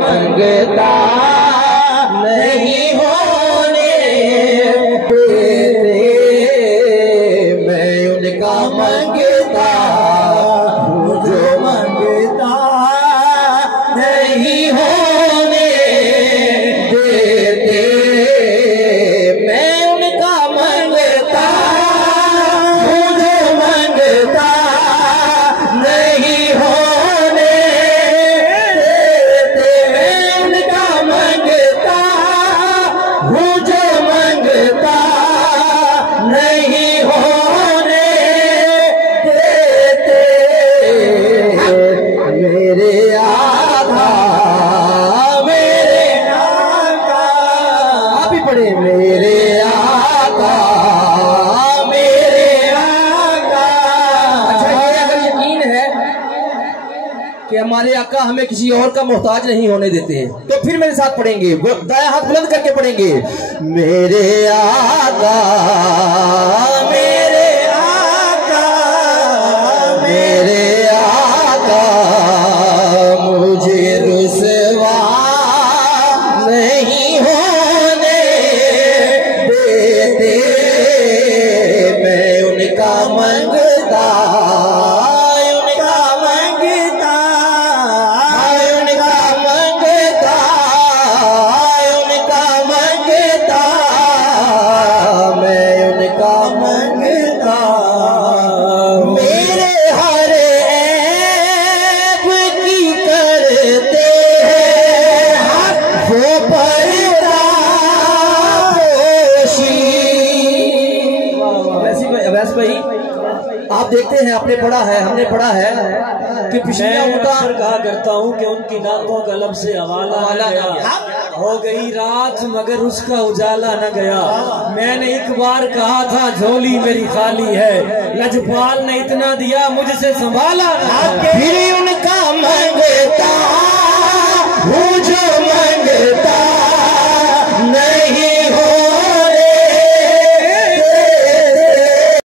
मंगता नहीं होने देते, मैं उनका मंगता हूँ जो मंगता नहीं होने देते, मैं उनका मंगता हूँ जो मंगता नहीं होने देते, मैं उनका मंगता हूँ जो मंगता नहीं होने देते, मेरे आका मेरे आका, आप ही पढ़े, मेरे आका मेरे आका। अच्छा, ये अगर यकीन है कि हमारे आका हमें किसी और का मोहताज नहीं होने देते हैं, तो फिर मेरे साथ पढ़ेंगे, दाया हाथ बुलंद करके पढ़ेंगे, मेरे आका मेरे आका मेरे आका, मुझे रुसवा नहीं होने देते, मैं उनका मंगता उनका मंगता उनका मंगता उनका मंगता, मैं उनका मंगता, मेरे हर ऐब की करते हैं वो पर्दा पोशी। वैसे भाई आप देखते हैं, आपने पढ़ा है, हमने पढ़ा है कि पिछले उतार कहा करता हूँ कि उनकी नाकों कलम से हवाला न गया, हो गई रात मगर उसका उजाला न गया। मैंने एक बार कहा था झोली मेरी खाली है, लजपाल ने इतना दिया मुझसे संभाला न गया। फिर उनका मंगता हूँ जो